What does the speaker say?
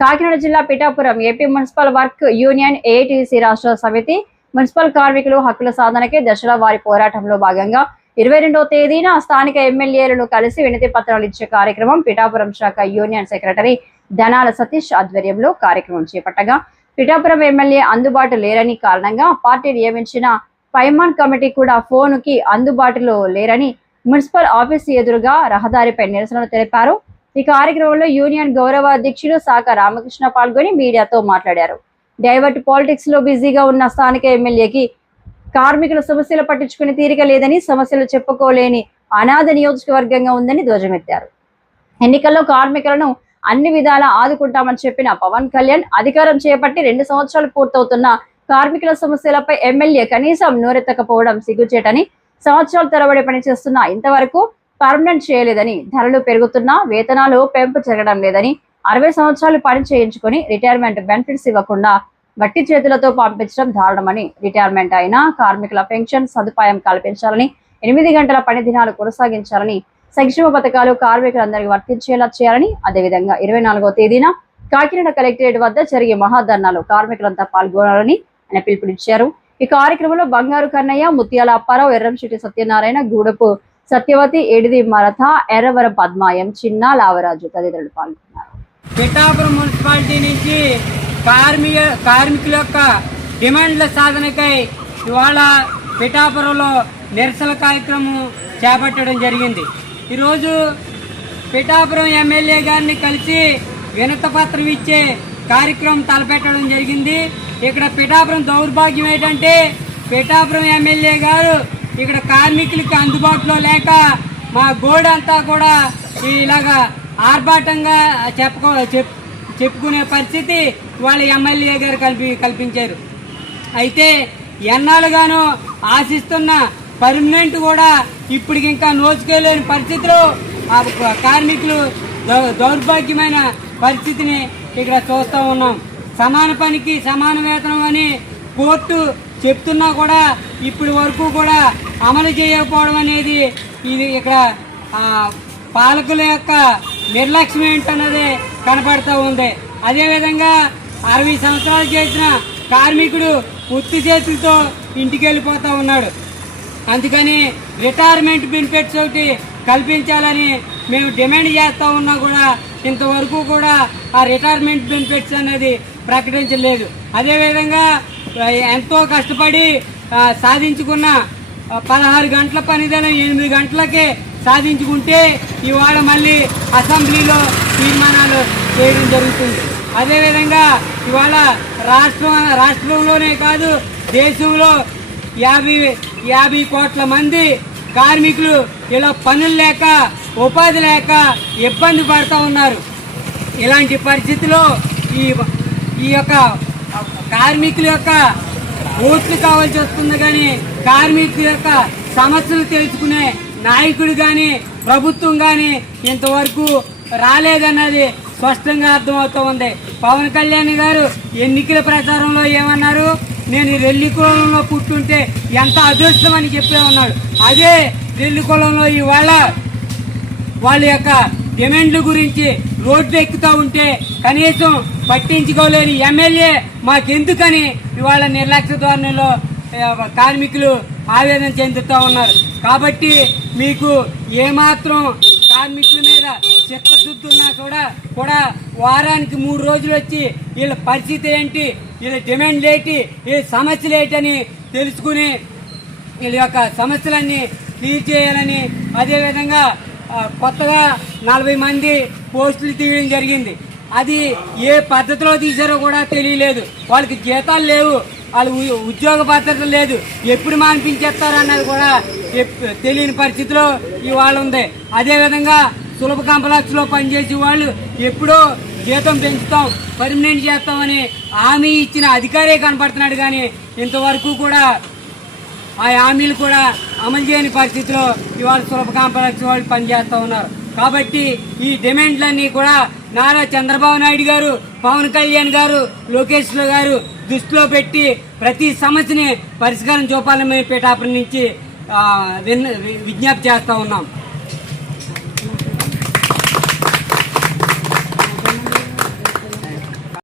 కాకినాడ జిల్లా Pithapuram AP municipal work union AITC రాష్ట్ర సమితి మున్సిపల్ కార్మికులు హక్కుల సాధనకి దశల వారి పోరాటంలో భాగంగా 22వ తేదీన స్థానిక ఎమ్మెల్యేలను కలిసి వినతి పత్రాలు ఇచ్చే కార్యక్రమం పిఠాపురం శాఖ యూనియన్ సెక్రటరీ ధనాల సతీష్ ఆధ్వర్యంలో కార్యక్రమం చేపట్టగా పిఠాపురం ఎమ్మెల్యే అందుబాటు లేరని కారణంగా పార్టీ నియమించిన పైమాన్ కమిటీ కూడా ఫోన్ కి అందుబాటులో లేరని మున్సిపల్ ఆఫీస్ ఎదురుగా రహదారిపై నిరసనలు తెలిపారు. ఈ కార్యక్రమంలో యూనియన్ గౌరవ అధ్యక్షుడు శాఖ రామకృష్ణ పాల్గొని మీడియాతో మాట్లాడారు. డైవర్ట్ పాలిటిక్స్ లో బిజీగా ఉన్న స్థానిక ఎమ్మెల్యేకి కార్మికుల సమస్యలు పట్టించుకుని తీరిక లేదని, సమస్యలు చెప్పుకోలేని అనాథ నియోజకవర్గంగా ఉందని ధ్వజమెత్తారు. ఎన్నికల్లో కార్మికులను అన్ని విధాలా ఆదుకుంటామని చెప్పిన పవన్ కళ్యాణ్ అధికారం చేపట్టి 2 సంవత్సరాలు పూర్తవుతున్న కార్మికుల సమస్యలపై ఎమ్మెల్యే కనీసం నోరెత్తకపోవడం సిగ్గుచేటని, సంవత్సరాల తరబడి పనిచేస్తున్న ఇంతవరకు పర్మనెంట్ చేయలేదని, ధరలు పెరుగుతున్నా వేతనాలు పెంపు జరగడం లేదని, 60 సంవత్సరాలు పని చేయించుకుని రిటైర్మెంట్ బెనిఫిట్స్ ఇవ్వకుండా వట్టి చేతులతో పంపించడం దారుణమని, రిటైర్మెంట్ అయినా కార్మికుల పెన్షన్ సదుపాయం కల్పించాలని, 8 గంటల పని దినాలు కొనసాగించాలని, సంక్షేమ పథకాలు కార్మికులందరికీ వర్తించేలా చేయాలని, అదేవిధంగా 24వ తేదీన కాకినాడ కలెక్టరేట్ వద్ద జరిగే మహాధర్నాలో కార్మికులంతా పాల్గొనాలని ఆయన పిలుపునిచ్చారు. ఈ కార్యక్రమంలో బంగారు కన్నయ్య, ముత్యాల అప్పారావు, ఎర్రంశెట్టి సత్యనారాయణ, గూడపు సత్యవతి, ఏడిది మరథ, ఎర్రవరం పద్మాయం, చిన్న లావరాజు తదితరులు పాల్గొన్నారు. పిఠాపురం మున్సిపాలిటీ నుంచి కార్మికుల యొక్క డిమాండ్ల సాధనకై ఇవాళ పిఠాపురంలో నిరసన కార్యక్రమం చేపట్టడం జరిగింది. ఈరోజు పిఠాపురం ఎమ్మెల్యే గారిని కలిసి వినతిపత్రం ఇచ్చే కార్యక్రమం తలపెట్టడం జరిగింది. ఇక్కడ పిఠాపురం దౌర్భాగ్యం ఏంటంటే పిఠాపురం ఎమ్మెల్యే గారు ఇక్కడ కార్మికులకి అందుబాటులో లేక మా గోడంతా కూడా ఇలాగా ఆర్భాటంగా చెప్పుకునే పరిస్థితి వాళ్ళ ఎమ్మెల్యే గారు కల్పించారు. అయితే ఎన్నాళ్ళుగానో ఆశిస్తున్న పర్మనెంట్ కూడా ఇప్పటికి ఇంకా నోచుకోలేని పరిస్థితిలో కార్మికులు దౌర్భాగ్యమైన పరిస్థితిని ఇక్కడ చూస్తూ ఉన్నాం. సమాన పనికి సమాన వేతనం అని కోర్టు చెప్తున్నా కూడా ఇప్పటి వరకు కూడా అమలు చేయకపోవడం అనేది ఇది ఇక్కడ పాలకుల యొక్క నిర్లక్ష్యం ఏంటన్నది కనపడుతూ ఉంది. అదేవిధంగా 60 సంవత్సరాలు చేసిన కార్మికుడు ఉత్తి చేతులతో ఇంటికి వెళ్ళిపోతూ ఉన్నాడు. అందుకని రిటైర్మెంట్ బెనిఫిట్స్ ఒకటి కల్పించాలని మేము డిమాండ్ చేస్తూ ఉన్నా కూడా ఇంతవరకు కూడా ఆ రిటైర్మెంట్ బెనిఫిట్స్ అనేది ప్రకటించలేదు. అదేవిధంగా ఎంతో కష్టపడి సాధించుకున్న 16 గంటల పనిదినం 8 గంటలకే సాధించుకుంటే ఇవాళ మళ్ళీ అసెంబ్లీలో తీర్మానాలు చేయడం జరుగుతుంది. అదేవిధంగా ఇవాళ రాష్ట్రంలోనే కాదు దేశంలో 50 కోట్ల మంది కార్మికులు ఇలా పనులు లేక ఉపాధి లేక ఇబ్బంది పడుతూ ఉన్నారు. ఇలాంటి పరిస్థితిలో ఈ యొక్క కార్మికుల యొక్క ఓట్లు కావాల్సి వస్తుంది. కానీ కార్మికుల యొక్క సమస్యలు తెలుసుకునే నాయకుడు కానీ ప్రభుత్వం కానీ ఇంతవరకు రాలేదన్నది స్పష్టంగా అర్థమవుతూ ఉంది. పవన్ కళ్యాణ్ గారు ఎన్నికల ప్రచారంలో ఏమన్నారు, నేను రెల్లి కులంలో పుట్టుంటే ఎంత అదృష్టం అని చెప్పే ఉన్నాడు. అదే రెల్లి కులంలో ఇవాళ వాళ్ళ యొక్క డిమాండ్ల గురించి రోడ్డు ఎక్కుతూ ఉంటే కనీసం పట్టించుకోలేని ఎమ్మెల్యే మాకెందుకని ఇవాళ నిర్లక్ష్య ధోరణిలో కార్మికులు ఆవేదన చెందుతూ ఉన్నారు. కాబట్టి మీకు ఏమాత్రం కార్మికుల మీద చిత్తశుద్ధి ఉన్నా కూడా వారానికి 3 రోజులు వచ్చి వీళ్ళ పరిస్థితి ఏంటి, వీళ్ళ డిమాండ్లు ఏంటి, వీళ్ళ సమస్యలు ఏంటని తెలుసుకుని వీళ్ళ యొక్క సమస్యలన్నీ క్లియర్ చేయాలని, అదేవిధంగా కొత్తగా 40 మంది పోస్టులు తీయడం జరిగింది. అది ఏ పద్ధతిలో తీశారో కూడా తెలియలేదు. వాళ్ళకి జీతాలు లేవు, వాళ్ళు ఉద్యోగ భద్రత లేదు, ఎప్పుడు మానిపించేస్తారన్నది కూడా తెలియని పరిస్థితిలో ఇవాళ ఉంది. అదేవిధంగా సులభ కాంప్లెక్స్లో పనిచేసే వాళ్ళు ఎప్పుడో జీతం పెంచుతాం, పర్మనెంట్ చేస్తామని హామీ ఇచ్చిన అధికారే కనపడుతున్నాడు. కానీ ఇంతవరకు కూడా ఆ హామీలు కూడా అమలు చేయని పరిస్థితిలో ఇవాళ సులభ కాంప్లెక్స్ వాళ్ళు పనిచేస్తూ ఉన్నారు. కాబట్టి ఈ డిమాండ్లన్నీ కూడా నారా చంద్రబాబు నాయుడు గారు, పవన్ కళ్యాణ్ గారు, లోకేష్ గారు దృష్టిలో పెట్టి ప్రతి సమస్యని పరిష్కారం చూపాలని పిఠాపురం నుంచి విజ్ఞప్తి చేస్తూ ఉన్నాం.